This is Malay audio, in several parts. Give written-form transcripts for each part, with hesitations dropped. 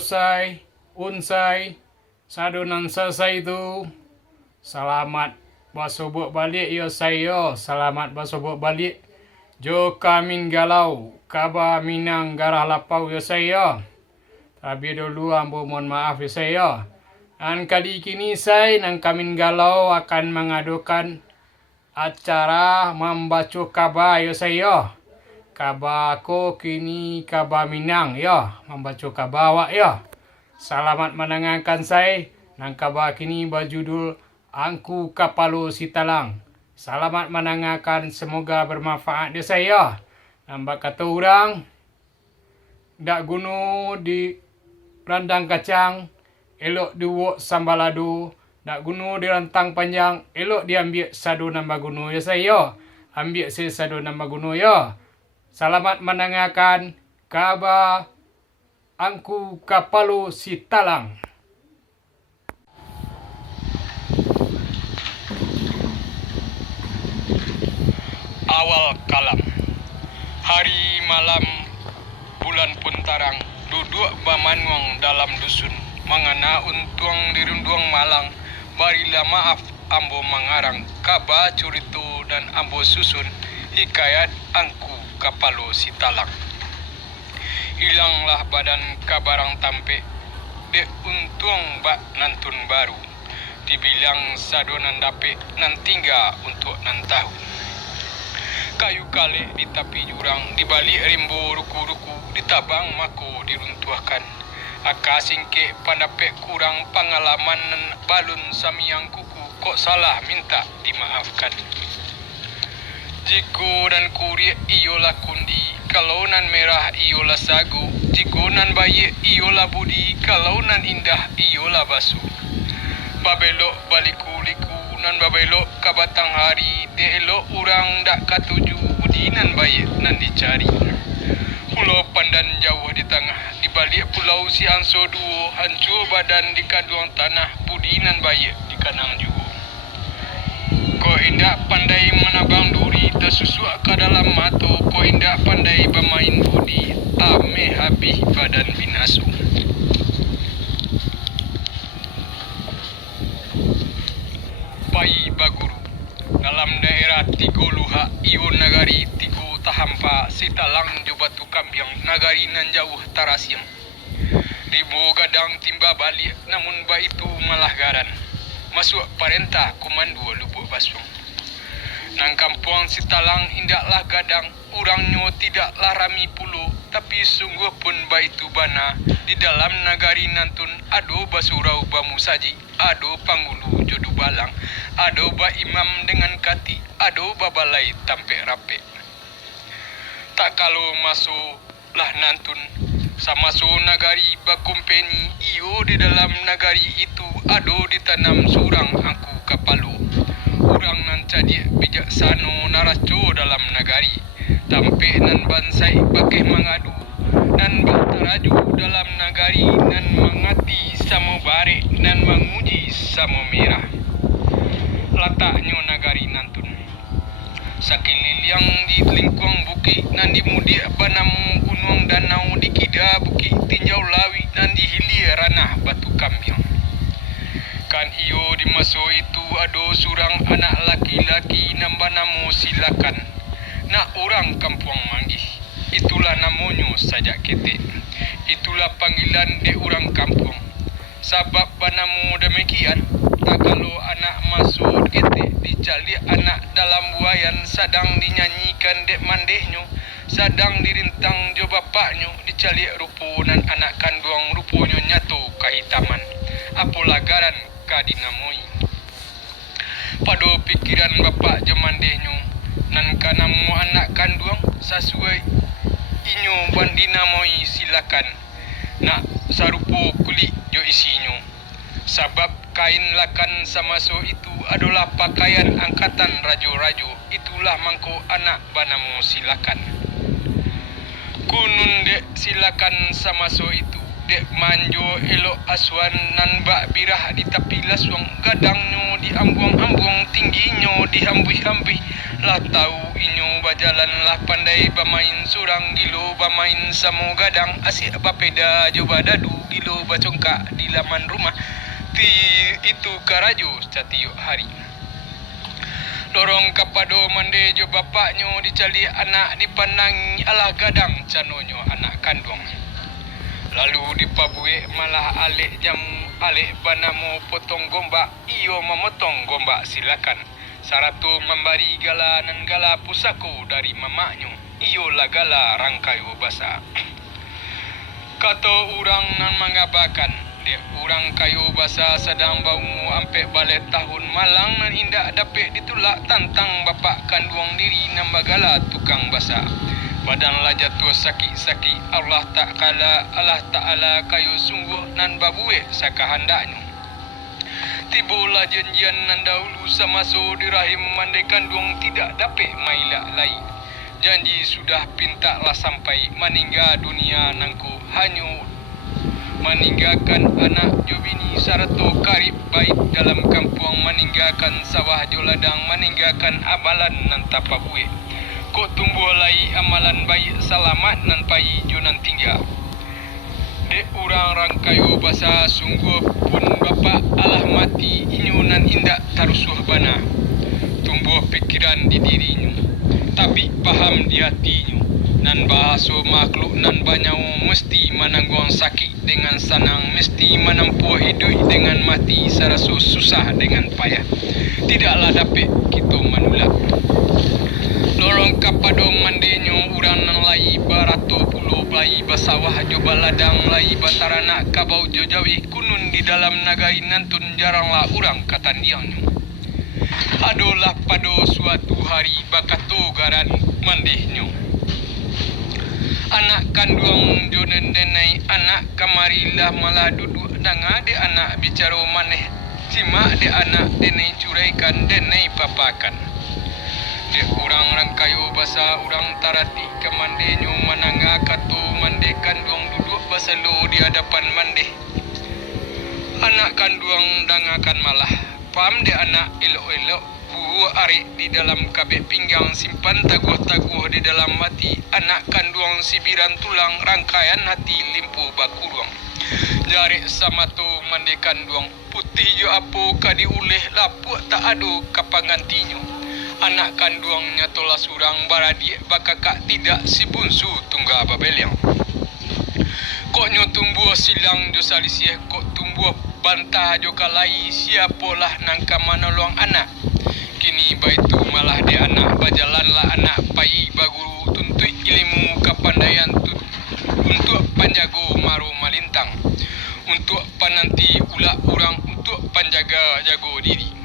yosai, unsai, sadonan selesai itu. Selamat basobok balik yosai yo, selamat basobok balik. Jo kamin galau, kaba minang garah lapau yosai yo. Tapi dulu ambo mohon maaf yosai yo. Dan kali kini saya nang kamin galau akan mengadukan acara membaca kaba yosai yo. Kaba aku kini kaba minang yo, membaca kaba awak yo. Selamat mendengarkan saya. Nang kaba kini berjudul Angku Kapalo Sitalang. Selamat mendengarkan, semoga bermanfaat dia saya. Nampak kata orang, dak guna di randang kacang, elok diwok sambalado. Dak guna di rantang panjang, elok diambil sado nambah guna ya saya. Ambil saya sado nambah guna ya. Selamat mendengarkan kaba Angku Kapalo Sitalang. Awal kalam. Hari malam bulan pun tarang, duduk bamanuang dalam dusun, mengana untuang dirunduang malang, barilah maaf ambo mengarang, kaba curito dan ambo susun, hikayat Angku Kapalo Sitalang. Hilanglah badan kabarang tampe, dek untuang bak nantun baru, dibilang sadonan dape nan tinggal untuk nan tahu. Kayu kale di tepi jurang, di balik rimbo ruku-ruku, ditabang mako diruntuhkan. Aka singke pandapek kurang pengalaman balun samiang kuku, kok salah minta dimaafkan. Jiko dan kurie iyola kundi, kalau nan merah iyola sagu, jiko nan bayi iyola budi, kalau nan indah iyola basu. Babelok baliku-liku nan babelok kabatang hari, de elok urang dak katuju, budi nan bayi nan dicari. Pulau pandan jauh di tengah, di balik pulau si anso duo, hancur badan di kaduang tanah, budi nan bayi di kanang juo. Ko indak pandai menabang duri, tersusuk ke dalam mato, ko indak pandai bermain budi, ame habis badan binasu. Pai baguru dalam daerah Tigo Luha, iyo nagari Tigo Tahampa, Sitalang jo batu kambiang, nagari nan jauh tarasiang. Ribo gadang timba balik, namun ba itu malah garan. Masuk perintah komando lubuk basung. Nang kampung Sitalang indaklah gadang, urangnya tidaklah rami puluh, tapi sungguh pun baitu bana. Di dalam nagari nantun, ado basurau bamu saji, ado panggulu jodu balang, ado ba imam dengan kati, ado babalai tampe rape. Tak kalau masuk lah nantun, sama so nagari bakumpeni, iyo di dalam nagari itu, ado ditanam surang Angku Kapalo. Urang nan cadik bijaksano naraco dalam nagari, tampe nan bansai bakeh mangadu, nan berteraju dalam nagari, nan mengati samo bare, nan menguji samo merah. Letaknya nagari nantun sakililiang di lingkuang buki, nan di mudik banamu gunung danau, di kida buki tinjau lawi, nan di hilir ranah batu kambiang. Kan iyo di maso itu ado surang anak laki-laki nambah namo silakan. Nak orang kampung manggih, itulah namanya sajak ketek. Itulah panggilan de orang kampung. Sabab banamu demikian, tak kalau anak masuk ketek dicali anak dalam buayan, sadang dinyanyikan dek mandehnya, sadang dirintang jo bapaknya, dicali rupo nan anak kandung ruponya nyatu kahitaman. Apalah garan kadinamoi. Pado pikiran bapak jo mandehnya, nan kanamu anak kandung sesuai inyo bandinamoi silakan. Nak sarupo kulit jo isinyo. Sabab kain lakan samaso itu adalah pakaian angkatan rajo-rajo. Itulah mangko anak banamu silakan. Kunun dek silakan samaso itu, dek manjo elok aswan nan bak birah di tepi laswang, gadangnya di ambuang-ambuang, tingginyo di hambih-hambih. Lah tahu inyo bajalan lah pandai bermain surang gilo, bermain samo gadang, asyik bapeda jo badadu. kilo bacongka di laman rumah ti itu karajo catiuk hari. Dorong kapado mande jo bapaknyo dicali anak dipandang alah gadang canonyo anak kandung. Lalu dipabue malah alik jam alik banamo potong gombak iyo memotong gombak silakan. Saratu memberi gala nan gala pusaku dari mamaknyo iyo lah gala rangkayo basa. Kato urang nan mengabakan de urang kayu basa sedang baumu ampe balik tahun malang nan indak dapet ditulak tantang bapak kandung diri nan bagala tukang basa. Badan lah jatuh sakit-sakit Allah Ta'ala kayu sungguh nan babue sakahandaknya. Tibolah janjian nan dahulu sama so di rahim mandai kandung tidak dapat mailak lain. Janji sudah pintaklah sampai meninggal dunia nangku hanyu meninggalkan anak jobini sarato karib baik dalam kampung meninggalkan sawah joladang meninggalkan amalan nan tapabue. Kok tumbuh lai amalan baik selamat nan pai jonan tinggal. Dek urang rangkayo basa sungguh pun bapak alah mati inyo nan indak tarusuh bana. Tumbuh pikiran di dirinya, tapi paham di hatinya. Nan bahaso makhluk nan banyak mesti menanggung sakit dengan senang, mesti menempuh hidup dengan mati saraso susah dengan payah. Tidaklah dapat kita menolak. Lorong kapado mandenyo urang nan lai barato pulau lai basawah joba ladang lai batarana kabau jojawi kunun di dalam nagari nantun jaranglah urang katandiannya. Adolah pado suatu hari bakato garan mandehnyo. Anak kandung jonen denai anak kamarilah malah duduk danga de anak bicara maneh. Simak de anak denai curaikan denai papakan. De urang rangkayo basa urang tarati kemandenyo mananga kato mande kandung duduk baselo di hadapan mande. Anak kandung dangakan malah pam de anak elok-elok buah arik di dalam kabeh pinggang simpan taguh-taguh di dalam hati anak kandung sibiran tulang rangkaian hati limpu bakurung. Jari sama tu mande kandung putih jo apo kadi uleh lapuk tak ado kapangantinyo. Anak kandungnya tola surang baradi bakakak tidak si bunsu tungga babeliang. Koknyo tumbuh silang jo salisih kok tumbuh bantah jo kalai siapolah nangka manolong anak. Kini baitu malah de anak bajalanlah anak pai baguru tuntut ilmu kapandaian untuk panjago maru malintang. Untuk pananti ulak urang untuk panjaga jago diri.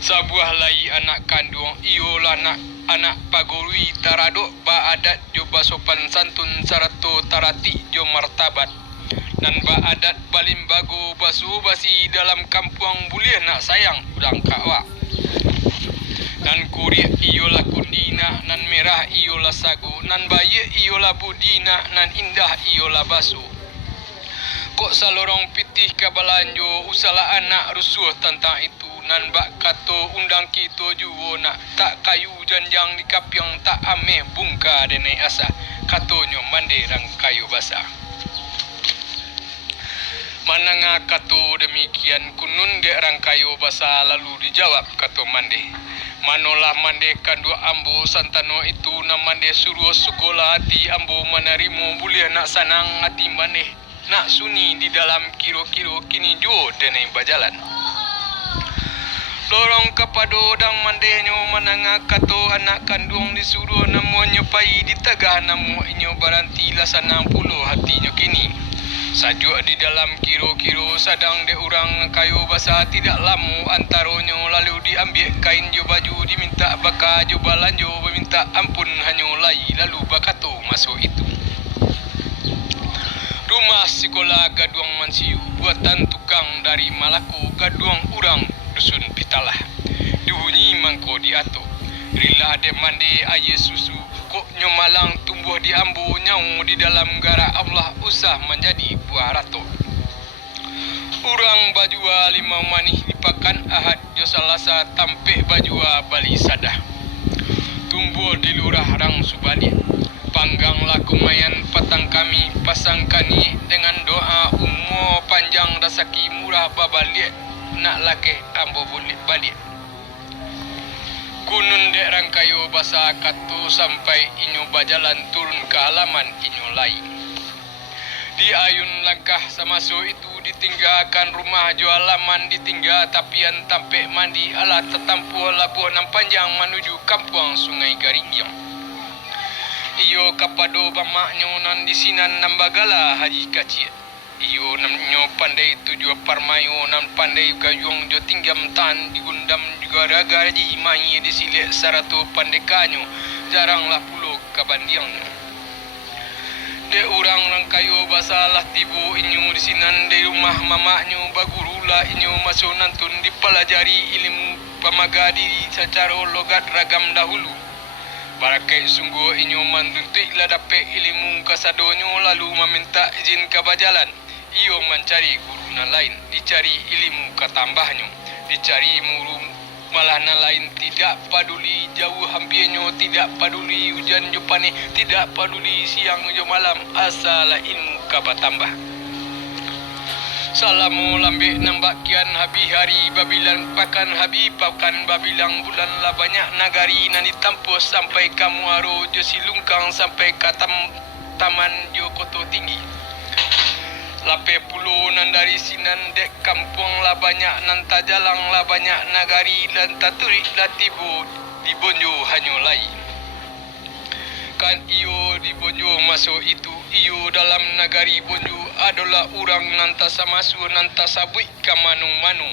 Sabuah lai anak kandung iolah anak pagurui taraduk ba adat jo basopan santun sarato tarati jo martabat. Dan ba adat balimbago basu basi dalam kampung boleh nak sayang udang kakwa. Nan kurik iolah kundina, nan merah iolah sagu, nan baye iolah budina, nan indah iolah basu. Kok salorong pitih kabalanjo usala anak rusuh tentang itu. Nan bak kato undang kita juwo nak tak kayu janjang di kapiang tak ameh bungka denai asa. Katonyo mande rang kayu basah. Mananga kato demikian kunun de rang kayu basah lalu dijawab kato mande. Manolah mande kandu ambo santano itu na mande suruh sekolah hati ambo menarimu boleh nak sanang hati maneh. Nak sunyi di dalam kiro-kiro kini jo denai bajalan. Lorong kapado dang mandenyo mananga kato anak kandung disuruh namo nyopai di tegah namo inyo baranti lasana puluh hatinyo kini. Sajuk di dalam kiro-kiro sadang de urang kayu basah tidak lamu antaronyo lalu diambil kain jo baju diminta baka jo balanjo meminta ampun hanyo lai lalu bakato masuk itu. Rumah sekolah Gaduang Mansiu buatan tukang dari Malaku Gaduang urang dusun Pitalah. Dihunyi mangko diato. Rila de mande aye susu kok nyomalang tumbuh di ambu nyau di dalam gara Allah usah menjadi buah rato. Urang bajua lima manih dipakan ahad jo salasa tampe bajua bali sadah. Tumbuh di lurah rang subali. Pangganglah kumayan patang kami pasang kani dengan doa umur panjang dasaki murah babalik nak lakeh ambo boleh balik. Kunun dek rangkayo basa katu sampai inyo bajalan turun ke halaman inyo lain. Di ayun langkah samaso itu ditinggalkan rumah jo halaman ditinggal tapian tampek mandi ala tetampuh labuhan panjang menuju kampung Sungai Garingjang. Iyo kapado bamaknyo nan disinan nambagala haji kacir. Iyo namnyo pandai tujuh parmayo nan pandai gayung jo tinggam tan digundam juga raga haji mangi disilek sarato pandekanyo jaranglah pulo kabandiangnya. De urang nang kayo basalah tibu inyo disinan de rumah mamaknyo bagurula inyo masuk nantun dipelajari ilmu pamagadi secara logat ragam dahulu. Barakai sungguh inyo mantuntik lah dapat ilmu kasadonyo lalu meminta izin ke bajalan. Iyo mencari guru nan lain, dicari ilmu katambahnya, dicari muru malah nan lain tidak peduli jauh hampirnya, tidak peduli hujan jo panih, tidak peduli siang jo malam, asal ilmu kabatambah. Salamu lambik nambak kian habi hari babilan pakan habi pakan babilang bulan lah banyak nagari nan ditampus sampai kamu aro jo silungkang sampai katam taman jo koto tinggi. Lape pulau nan dari sinan dek kampung lah banyak nan tajalang lah banyak nagari dan taturik lah tibu di bonjo hanyo lai. Kan iyo di bonjo masuk itu iyo dalam nagari bonjo adalah orang nantasa masuk nantasa buik ke manung-manung.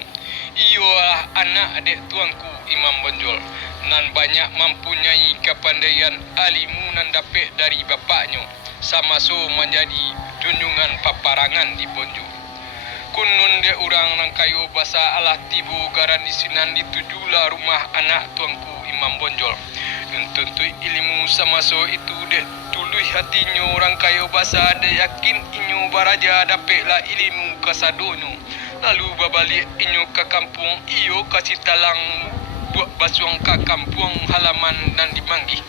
Iyo lah anak adik tuanku Imam Bonjol nan banyak mempunyai kepandaian alimu nan dapat dari bapaknya sama so menjadi junjungan paparangan di bonjo. Kunun de orang nang kayo basa alah tibu garan di sinan ditujulah rumah anak tuanku Imam Bonjol. Tentu ilmu sama so itu dek tuluh hatinya orang kayo basa de yakin inyo baraja dapatlah ilmu kasadonyo. Lalu babalik inyo ke kampung iyo kasih talang buat basuang ke kampung halaman dan dimanggih.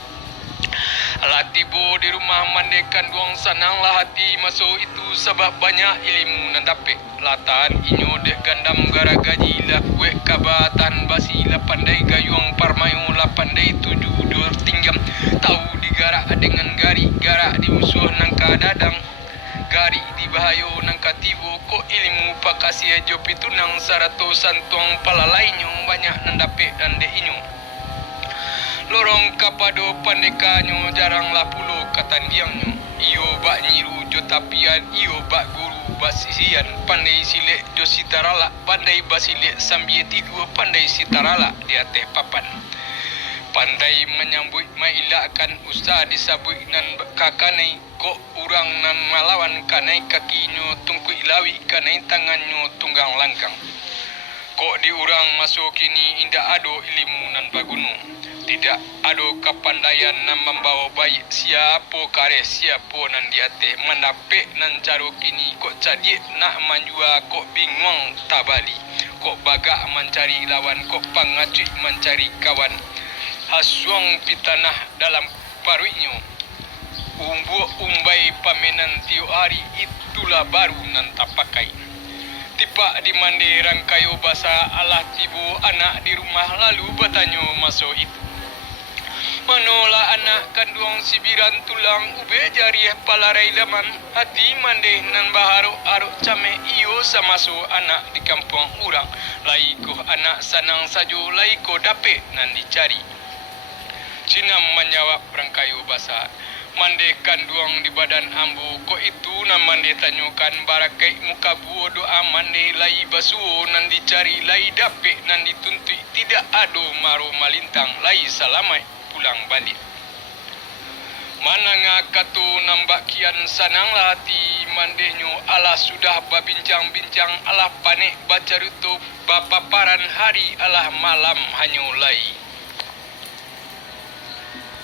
Alah tiba di rumah mandekan duang sananglah hati masuk itu sebab banyak ilmu nan dapat. Latan inyo dek gandam gara gaji lah kuek kabatan basi lah pandai gayung parmayo lah pandai tuju dur tinggam. Tahu digarak dengan gari garak di musuh nang kadadang. Gari di bahayo nang katibo ko ilmu pakasi job itu nang sarato santuang palalainyo banyak nan dapat dan dek inyo. Lorong kapado pandekanyo jaranglah pulo katandiangnya. Iyo bak nyiru jo tapian, iyo bak guru basisian. Pandai silek jo sitarala, pandai basilek sambil tidur, pandai sitarala di atas papan. Pandai menyambut mailakkan usaha disabut nan kakanai. Kok urang nan malawan kanai kakinyo tungkui lawi kanai tanganyo tunggang langkang. Kok diurang masuk kini indah ado ilmu nan bagunung. Tidak ado kepandaian nan membawa baik siapa kare siapa nan diate mendapek nan caro kini kok cadik nak manjua kok bingung tabali kok bagak mencari lawan kok pangacuy mencari kawan hasuang pitanah dalam paruinyo umbai pamenan tiu hari itulah baru nan tak pakai. Tipak di mandi rangkayo basa alah tibu anak di rumah lalu bertanya masuk itu. Manolah anak kandung sibiran tulang ube jariah palarai laman hati mandeh nan baharuk-aruk cameh iyo samaso anak di kampung urang laiko anak sanang sajo laiko dapet nan dicari. Cina menjawab rangkayo basa mandeh kandung di badan ambu ko itu nan mandeh tanyokan barakai muka buo doa mandeh lai basuo nan dicari lai dapet nan dituntui tidak ado maro malintang lai salamai pulang balik. Mananga katu nambak kian sananglah hati mandehnyo ala sudah babincang-bincang ala panik baca rutup bapaparan hari alah malam hanyo lai.